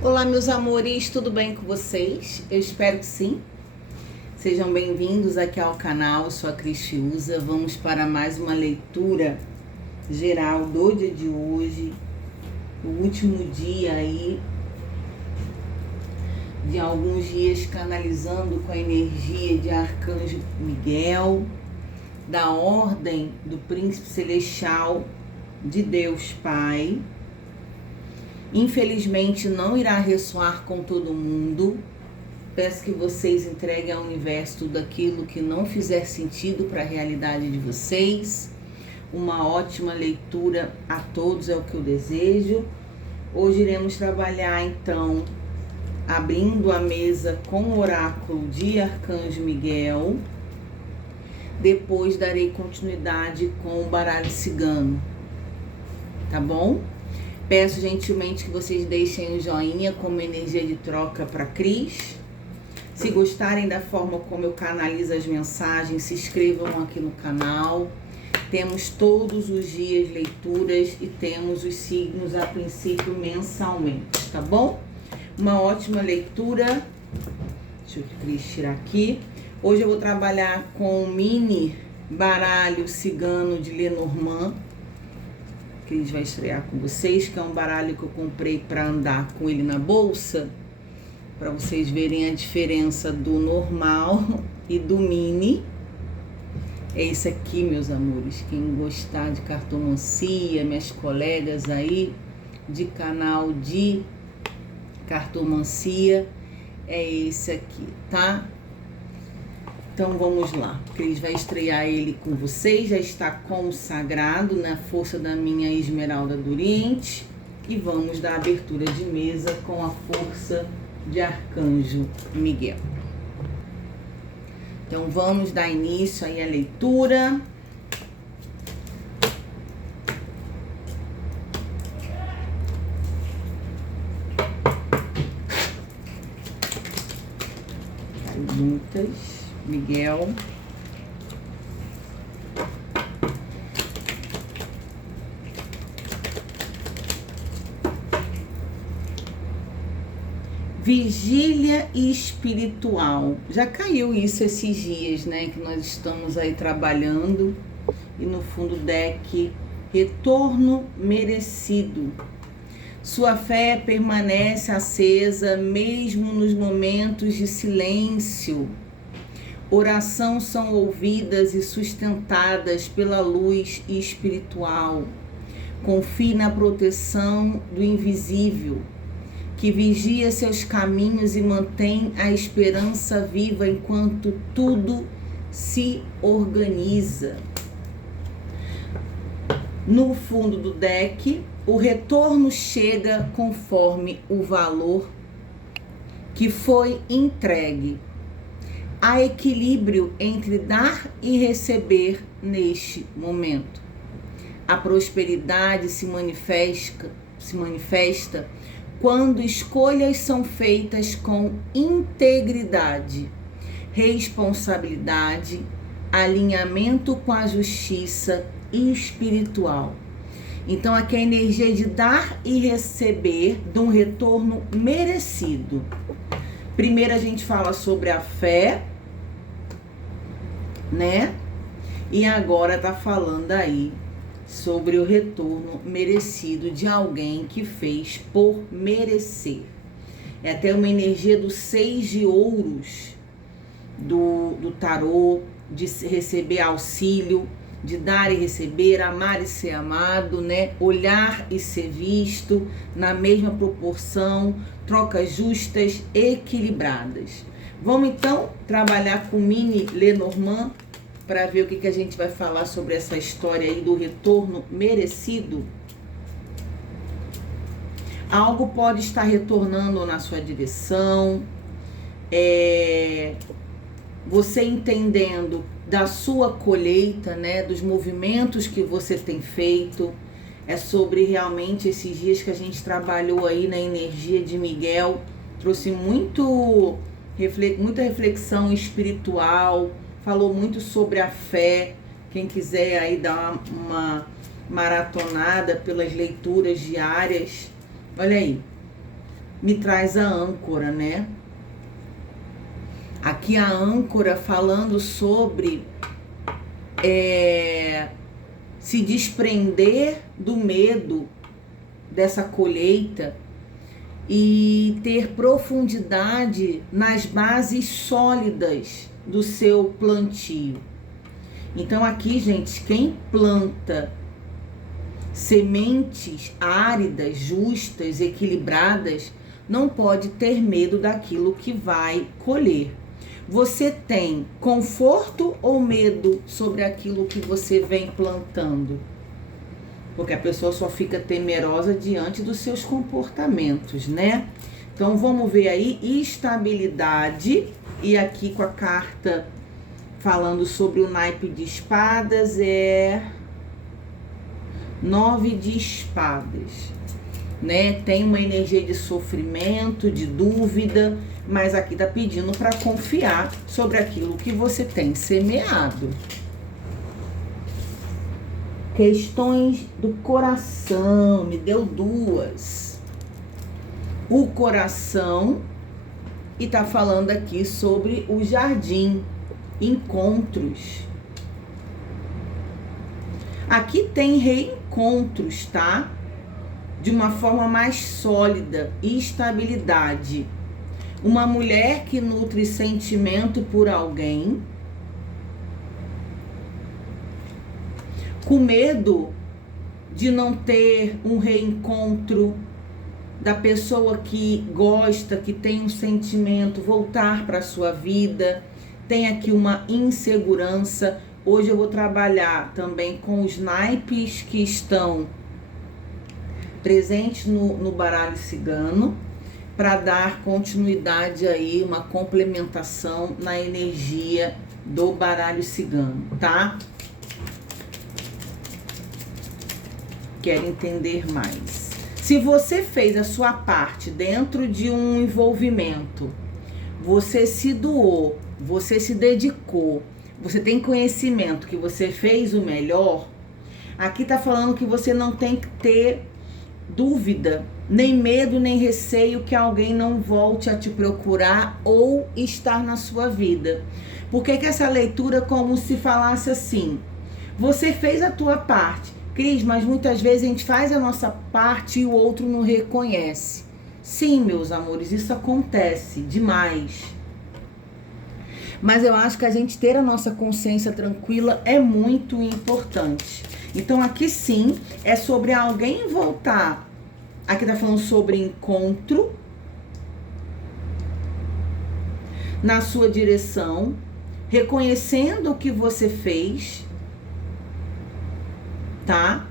Olá, meus amores, tudo bem com vocês? Eu espero que sim. Sejam bem-vindos aqui ao canal, eu sou a Cristiusa. Vamos para mais uma leitura geral do dia de hoje, o último dia aí de alguns dias canalizando com a energia de Arcanjo Miguel, da ordem do Príncipe Celestial de Deus Pai. Infelizmente não irá ressoar com todo mundo. Peço que vocês entreguem ao universo tudo aquilo que não fizer sentido para a realidade de vocês. Uma ótima leitura a todos é o que eu desejo. Hoje iremos trabalhar então abrindo a mesa com o oráculo de Arcanjo Miguel. Depois darei continuidade com o baralho cigano, tá bom? Peço gentilmente que vocês deixem o joinha como energia de troca para Cris. Se gostarem da forma como eu canalizo as mensagens, se inscrevam aqui no canal. Temos todos os dias leituras e temos os signos a princípio mensalmente, tá bom? Uma ótima leitura. Deixa eu Cris tirar aqui. Hoje eu vou trabalhar com o mini baralho cigano de Lenormand. Cris vai estrear com vocês, que é um baralho que eu comprei para andar com ele na bolsa, para vocês verem a diferença do normal e do mini. É esse aqui, meus amores. Quem gostar de cartomancia, minhas colegas aí de canal de cartomancia, é esse aqui, tá? Então vamos lá, Cris vai estrear ele com vocês, já está consagrado na força da minha Esmeralda do Oriente. E vamos dar abertura de mesa com a força de Arcanjo Miguel. Então vamos dar início aí à leitura. Perguntas. Miguel. Vigília espiritual. Já caiu isso esses dias, né? Que nós estamos aí trabalhando. E no fundo deck, retorno merecido. Sua fé permanece acesa mesmo nos momentos de silêncio. Oração são ouvidas e sustentadas pela luz espiritual. Confie na proteção do invisível, que vigia seus caminhos e mantém a esperança viva enquanto tudo se organiza. No fundo do deck, o retorno chega conforme o valor que foi entregue. Há equilíbrio entre dar e receber neste momento. A prosperidade se manifesta quando escolhas são feitas com integridade, responsabilidade, alinhamento com a justiça espiritual. Então aqui é a energia de dar e receber de um retorno merecido. Primeiro a gente fala sobre a fé, né? E agora tá falando aí sobre o retorno merecido de alguém que fez por merecer. É até uma energia do 6 de ouros do tarô, de receber auxílio, de dar e receber, amar e ser amado, né? Olhar e ser visto na mesma proporção, trocas justas, equilibradas. Vamos então trabalhar com mini Lenormand para ver o que a gente vai falar sobre essa história aí do retorno merecido. Algo pode estar retornando na sua direção, você entendendo da sua colheita, né, dos movimentos que você tem feito. É sobre realmente esses dias que a gente trabalhou aí na energia de Miguel, trouxe muita reflexão espiritual, falou muito sobre a fé. Quem quiser aí dar uma maratonada pelas leituras diárias, olha aí, me traz a âncora, né? Aqui a âncora falando sobre se desprender do medo dessa colheita e ter profundidade nas bases sólidas do seu plantio. Então aqui, gente, quem planta sementes áridas, justas, equilibradas, não pode ter medo daquilo que vai colher. Você tem conforto ou medo sobre aquilo que você vem plantando? Porque a pessoa só fica temerosa diante dos seus comportamentos, né? Então vamos ver aí estabilidade, e aqui com a carta falando sobre o naipe de espadas é 9 de espadas, né? Tem uma energia de sofrimento, de dúvida, mas aqui tá pedindo para confiar sobre aquilo que você tem semeado. Questões do coração, me deu 2. O coração, e tá falando aqui sobre o jardim, encontros. Aqui tem reencontros, tá? De uma forma mais sólida, estabilidade. Uma mulher que nutre sentimento por alguém, com medo de não ter um reencontro da pessoa que gosta, que tem um sentimento, voltar para a sua vida. Tem aqui uma insegurança. Hoje eu vou trabalhar também com os naipes que estão presentes no baralho cigano, para dar continuidade aí, uma complementação na energia do baralho cigano, tá? Quero entender mais. Se você fez a sua parte dentro de um envolvimento, você se doou, você se dedicou, você tem conhecimento que você fez o melhor, aqui tá falando que você não tem que ter dúvida, nem medo, nem receio que alguém não volte a te procurar ou estar na sua vida. Porque que essa leitura é como se falasse assim: você fez a tua parte, Cris, mas muitas vezes a gente faz a nossa parte e o outro não reconhece. Sim, meus amores, isso acontece demais. Mas eu acho que a gente ter a nossa consciência tranquila é muito importante. Então aqui sim, é sobre alguém voltar. Aqui tá falando sobre encontro na sua direção, reconhecendo o que você fez, tá?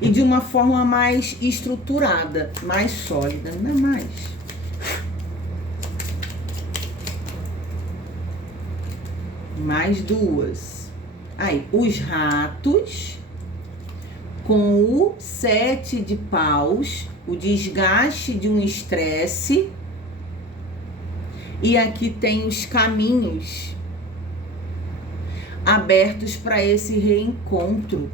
E de uma forma mais estruturada, mais sólida, não é mais. Mais 2. Aí, os ratos com o 7 de paus, o desgaste de um estresse. E aqui tem os caminhos abertos para esse reencontro.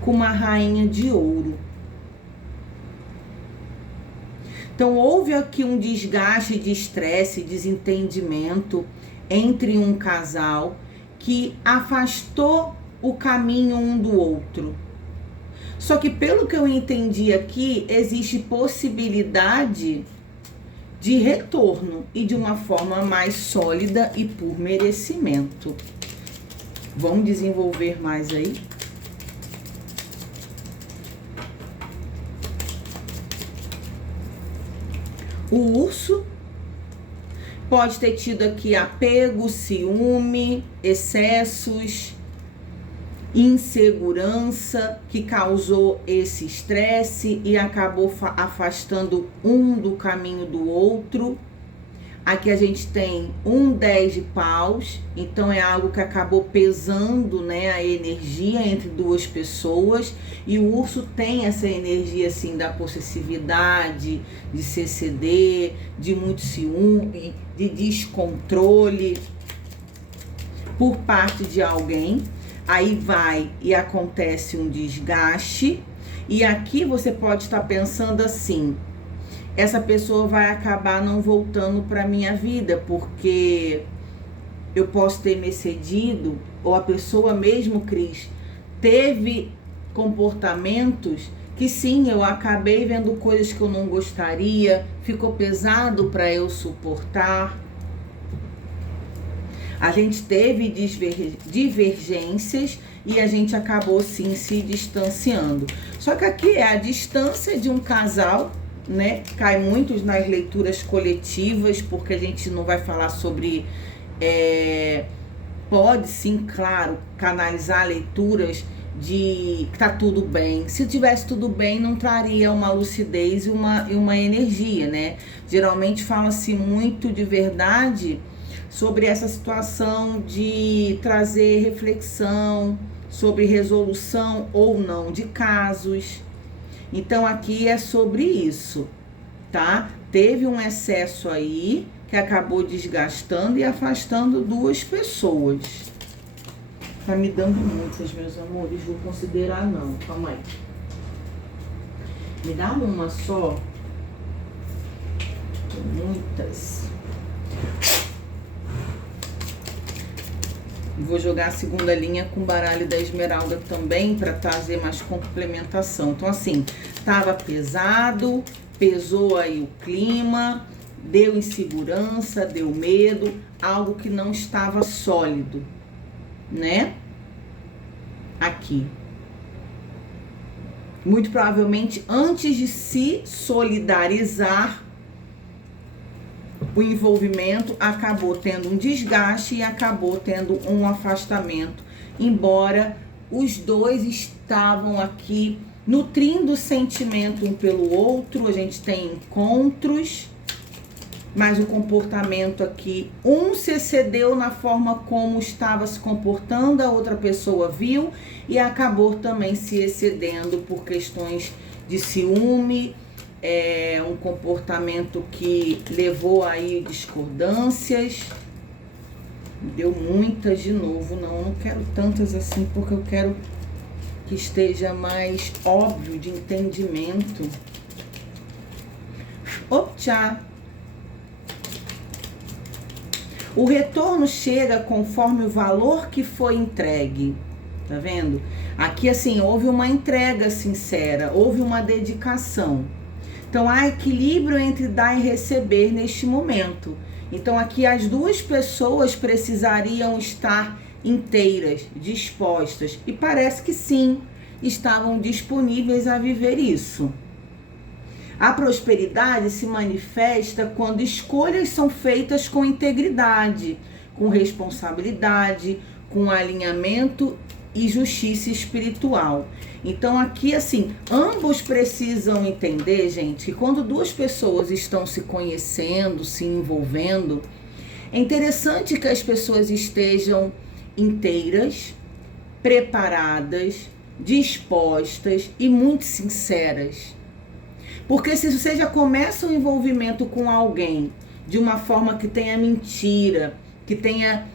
Com uma rainha de ouro. Então, houve aqui um desgaste de estresse, desentendimento entre um casal que afastou o caminho um do outro. Só que, pelo que eu entendi aqui, existe possibilidade de retorno e de uma forma mais sólida e por merecimento. Vamos desenvolver mais aí? O urso pode ter tido aqui apego, ciúme, excessos, insegurança que causou esse estresse e acabou afastando um do caminho do outro. Aqui a gente tem um 10 de paus, então é algo que acabou pesando, né, a energia entre duas pessoas. E o urso tem essa energia assim da possessividade, de se exceder, de muito ciúme, de descontrole por parte de alguém. aí vai e acontece um desgaste. E aqui você pode estar pensando assim, essa pessoa vai acabar não voltando para minha vida, porque eu posso ter me excedido, ou a pessoa mesmo, Cris, teve comportamentos que sim, eu acabei vendo coisas que eu não gostaria, ficou pesado para eu suportar. A gente teve divergências e a gente acabou sim se distanciando. Só que aqui é a distância de um casal, né? Cai muito nas leituras coletivas, porque a gente não vai falar sobre... pode sim, claro, canalizar leituras de que tá tudo bem. Se tivesse tudo bem, não traria uma lucidez e uma energia, né? Geralmente fala-se muito de verdade sobre essa situação de trazer reflexão sobre resolução ou não de casos. Então aqui é sobre isso, tá? Teve um excesso aí que acabou desgastando e afastando duas pessoas. Tá me dando muitas, meus amores, vou considerar não, calma aí. Me dá uma só. Muitas. Vou jogar a segunda linha com o baralho da Esmeralda também, para trazer mais complementação. Então assim, tava pesado, pesou aí o clima, deu insegurança, deu medo, algo que não estava sólido, né? Aqui. Muito provavelmente, antes de se solidarizar, o envolvimento acabou tendo um desgaste e acabou tendo um afastamento. Embora os dois estavam aqui nutrindo sentimento um pelo outro, a gente tem encontros, mas o comportamento aqui, um se excedeu na forma como estava se comportando, a outra pessoa viu e acabou também se excedendo por questões de ciúme, um comportamento que levou aí discordâncias. Deu muitas de novo, não quero tantas assim, porque eu quero que esteja mais óbvio de entendimento. Optcha! O retorno chega conforme o valor que foi entregue, tá vendo? Aqui assim, houve uma entrega sincera, houve uma dedicação. Então há equilíbrio entre dar e receber neste momento. Então aqui as duas pessoas precisariam estar inteiras, dispostas, e parece que sim, estavam disponíveis a viver isso. A prosperidade se manifesta quando escolhas são feitas com integridade, com responsabilidade, com alinhamento e justiça espiritual. Então aqui assim, ambos precisam entender, gente, que quando duas pessoas estão se conhecendo, se envolvendo, é interessante que as pessoas estejam inteiras, preparadas, dispostas e muito sinceras. Porque se você já começa um envolvimento com alguém de uma forma que tenha mentira, que tenha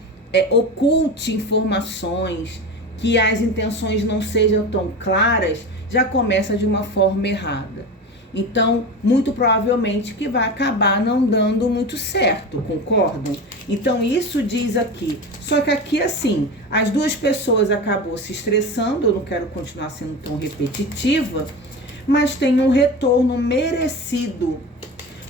oculte informações, que as intenções não sejam tão claras, já começa de uma forma errada. Então, muito provavelmente que vai acabar não dando muito certo, concordam? Então, isso diz aqui. Só que aqui, assim, as duas pessoas acabou se estressando, eu não quero continuar sendo tão repetitiva, mas tem um retorno merecido,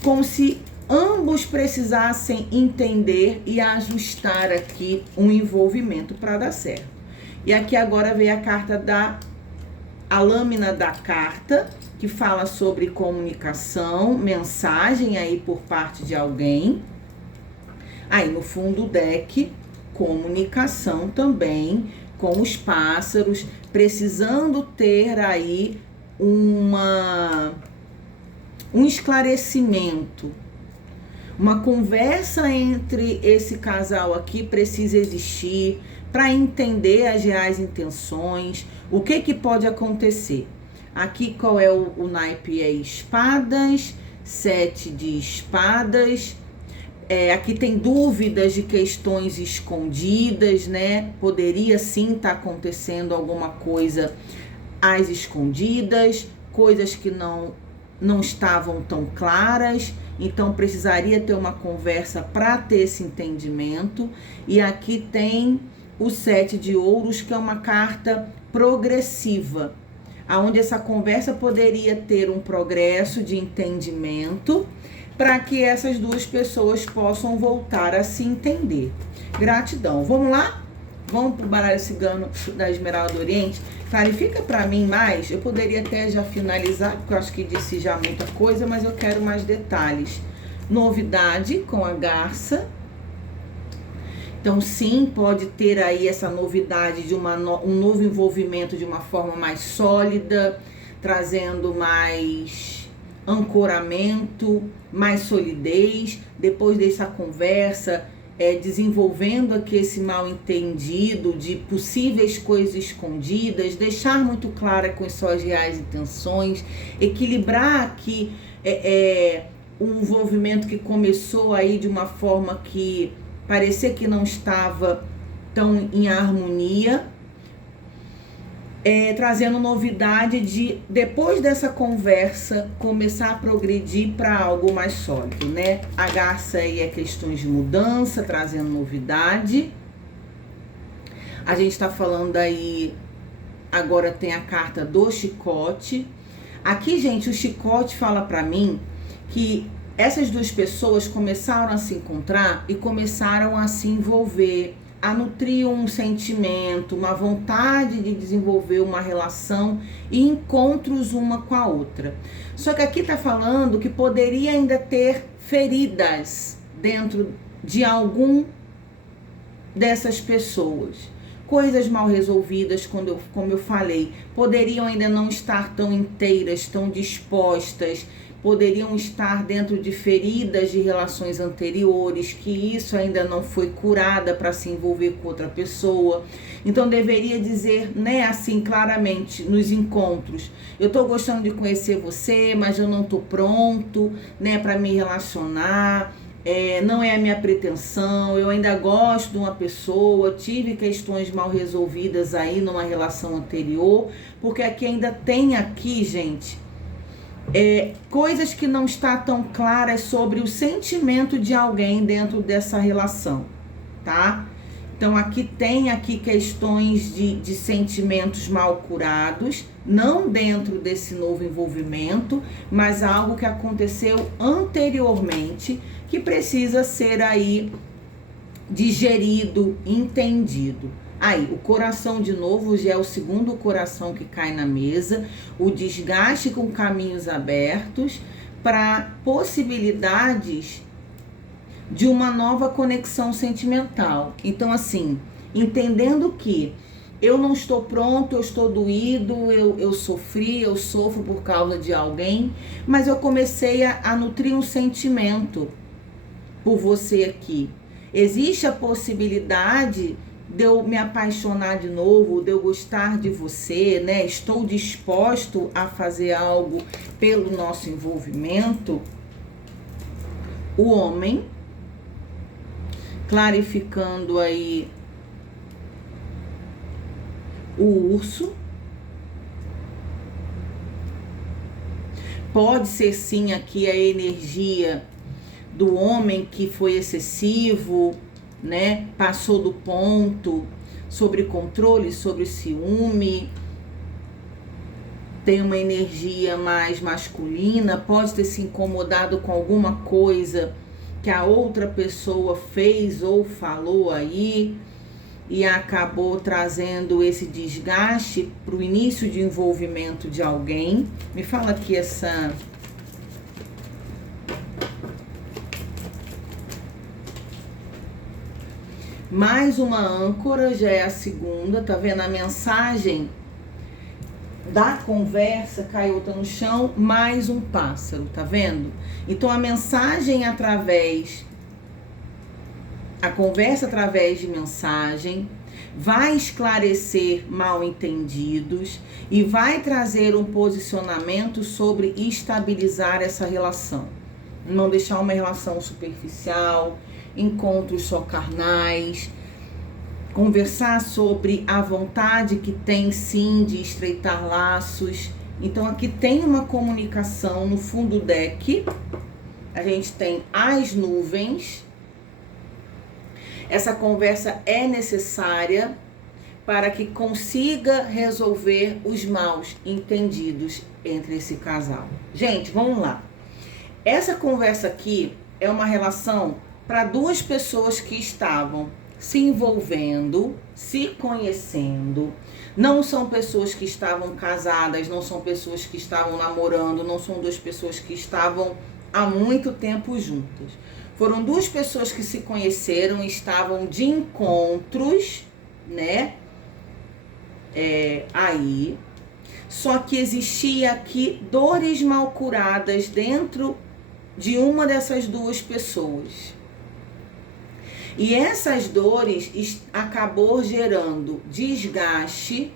como se ambos precisassem entender e ajustar aqui um envolvimento para dar certo. E aqui agora veio a carta a lâmina da carta, que fala sobre comunicação, mensagem aí por parte de alguém. Aí no fundo do deck, comunicação também com os pássaros, precisando ter aí um esclarecimento, uma conversa entre esse casal aqui precisa existir para entender as reais intenções, o que pode acontecer. Aqui qual é o naipe? É espadas, 7 de espadas, Aqui tem dúvidas de questões escondidas, né? Poderia sim estar acontecendo alguma coisa às escondidas, coisas que não estavam tão claras, então precisaria ter uma conversa para ter esse entendimento. E aqui tem o 7 de ouros, que é uma carta progressiva, aonde essa conversa poderia ter um progresso de entendimento para que essas duas pessoas possam voltar a se entender. Gratidão. Vamos lá? Vamos para o baralho cigano da Esmeralda Oriente? Clarifica para mim mais. Eu poderia até já finalizar, porque eu acho que disse já muita coisa, mas eu quero mais detalhes. Novidade com a garça. Então, sim, pode ter aí essa novidade de um novo envolvimento de uma forma mais sólida, trazendo mais ancoramento, mais solidez. Depois dessa conversa, desenvolvendo aqui esse mal entendido de possíveis coisas escondidas, deixar muito clara quais são as reais intenções, equilibrar aqui um envolvimento que começou aí de uma forma que parecia que não estava tão em harmonia, trazendo novidade de, depois dessa conversa, começar a progredir para algo mais sólido, né? A garça aí é questões de mudança, trazendo novidade. A gente está falando aí, agora tem a carta do chicote. Aqui, gente, o chicote fala para mim que essas duas pessoas começaram a se encontrar e começaram a se envolver, a nutrir um sentimento, uma vontade de desenvolver uma relação e encontros uma com a outra. Só que aqui tá falando que poderia ainda ter feridas dentro de algum dessas pessoas. Coisas mal resolvidas, como eu falei, poderiam ainda não estar tão inteiras, tão dispostas, poderiam estar dentro de feridas de relações anteriores, que isso ainda não foi curada para se envolver com outra pessoa. Então deveria dizer, né, assim claramente nos encontros: eu tô gostando de conhecer você, mas eu não tô pronto, né, para me relacionar. Não é a minha pretensão, eu ainda gosto de uma pessoa, tive questões mal resolvidas aí numa relação anterior, porque aqui ainda tem aqui, gente, coisas que não está tão claras sobre o sentimento de alguém dentro dessa relação, tá? Então aqui tem questões de sentimentos mal curados, não dentro desse novo envolvimento, mas algo que aconteceu anteriormente, que precisa ser aí digerido, entendido. Aí, o coração de novo já é o segundo coração que cai na mesa, o desgaste com caminhos abertos para possibilidades de uma nova conexão sentimental. Então, assim, entendendo que eu não estou pronto, eu estou doído, eu sofri, eu sofro por causa de alguém, mas eu comecei a nutrir um sentimento por você aqui. Existe a possibilidade de eu me apaixonar de novo, de eu gostar de você, né? Estou disposto a fazer algo pelo nosso envolvimento. O homem, clarificando aí o urso. Pode ser sim aqui a energia do homem que foi excessivo, né? Passou do ponto, sobre controle, sobre ciúme. Tem uma energia mais masculina, pode ter se incomodado com alguma coisa que a outra pessoa fez ou falou aí e acabou trazendo esse desgaste para o início de envolvimento de alguém. Me fala aqui essa... Mais uma âncora, já é a segunda, tá vendo? A mensagem da conversa, cai outra no chão, mais um pássaro, tá vendo? Então a mensagem a conversa através de mensagem vai esclarecer mal entendidos e vai trazer um posicionamento sobre estabilizar essa relação, não deixar uma relação superficial, encontros só carnais, conversar sobre a vontade que tem sim de estreitar laços. Então aqui tem uma comunicação no fundo do deck, a gente tem as nuvens. Essa conversa é necessária para que consiga resolver os maus entendidos entre esse casal. Gente, vamos lá. Essa conversa aqui é uma relação para duas pessoas que estavam se envolvendo, se conhecendo. Não são pessoas que estavam casadas, não são pessoas que estavam namorando, não são duas pessoas que estavam há muito tempo juntas. Foram duas pessoas que se conheceram, estavam de encontros, né? Aí, só que existia aqui dores mal curadas dentro de uma dessas duas pessoas. E essas dores acabou gerando desgaste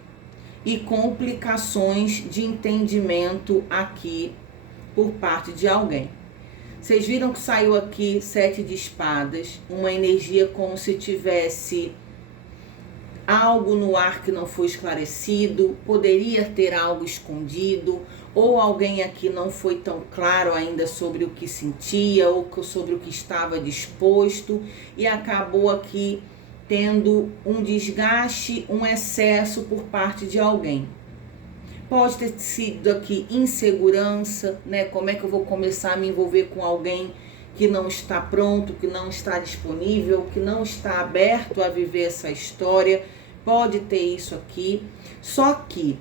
e complicações de entendimento aqui por parte de alguém. Vocês viram que saiu aqui 7 de espadas, uma energia como se tivesse algo no ar que não foi esclarecido, poderia ter algo escondido, ou alguém aqui não foi tão claro ainda sobre o que sentia, ou sobre o que estava disposto, e acabou aqui tendo um desgaste, um excesso por parte de alguém. Pode ter sido aqui insegurança, né? Como é que eu vou começar a me envolver com alguém que não está pronto, que não está disponível, que não está aberto a viver essa história. Pode ter isso aqui, só que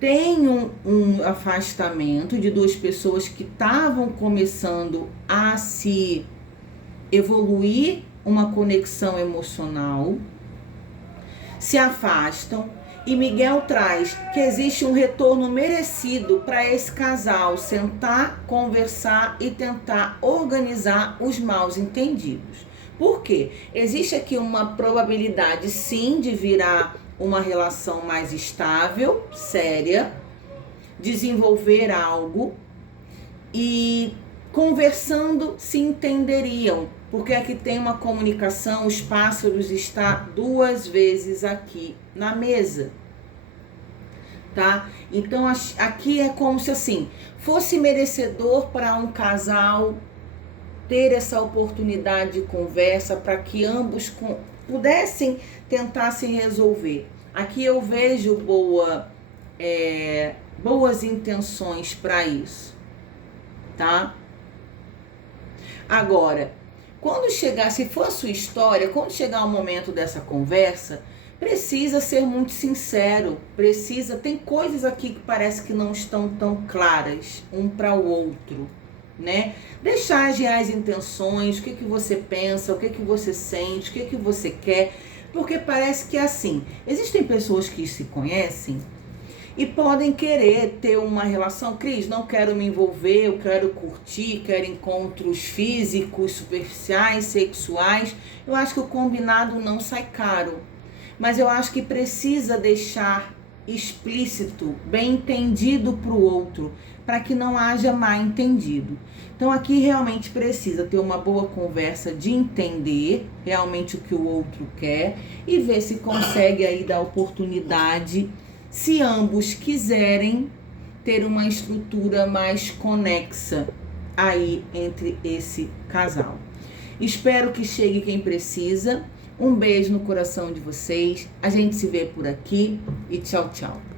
tem um afastamento de duas pessoas que estavam começando a se evoluir uma conexão emocional, se afastam, e Miguel traz que existe um retorno merecido para esse casal sentar, conversar e tentar organizar os maus entendidos. Por quê? Existe aqui uma probabilidade, sim, de virar uma relação mais estável, séria, desenvolver algo e conversando se entenderiam, porque aqui tem uma comunicação, os pássaros estão 2 vezes aqui na mesa, tá? Então aqui é como se assim, fosse merecedor para um casal ter essa oportunidade de conversa para que ambos pudessem tentar se resolver. Aqui eu vejo boas intenções para isso, tá? Agora, quando chegar, se for a sua história, quando chegar o momento dessa conversa, precisa ser muito sincero, tem coisas aqui que parece que não estão tão claras um para o outro, né? Deixar as reais intenções, o que você pensa, o que você sente, o que você quer, porque parece que é assim, existem pessoas que se conhecem e podem querer ter uma relação. Cris, não quero me envolver, eu quero curtir, quero encontros físicos, superficiais, sexuais. Eu acho que o combinado não sai caro, mas eu acho que precisa deixar explícito, bem entendido para o outro, para que não haja mal entendido. Então aqui realmente precisa ter uma boa conversa de entender realmente o que o outro quer e ver se consegue aí dar oportunidade, se ambos quiserem ter uma estrutura mais conexa aí entre esse casal. Espero que chegue quem precisa. Um beijo no coração de vocês. A gente se vê por aqui e tchau, tchau.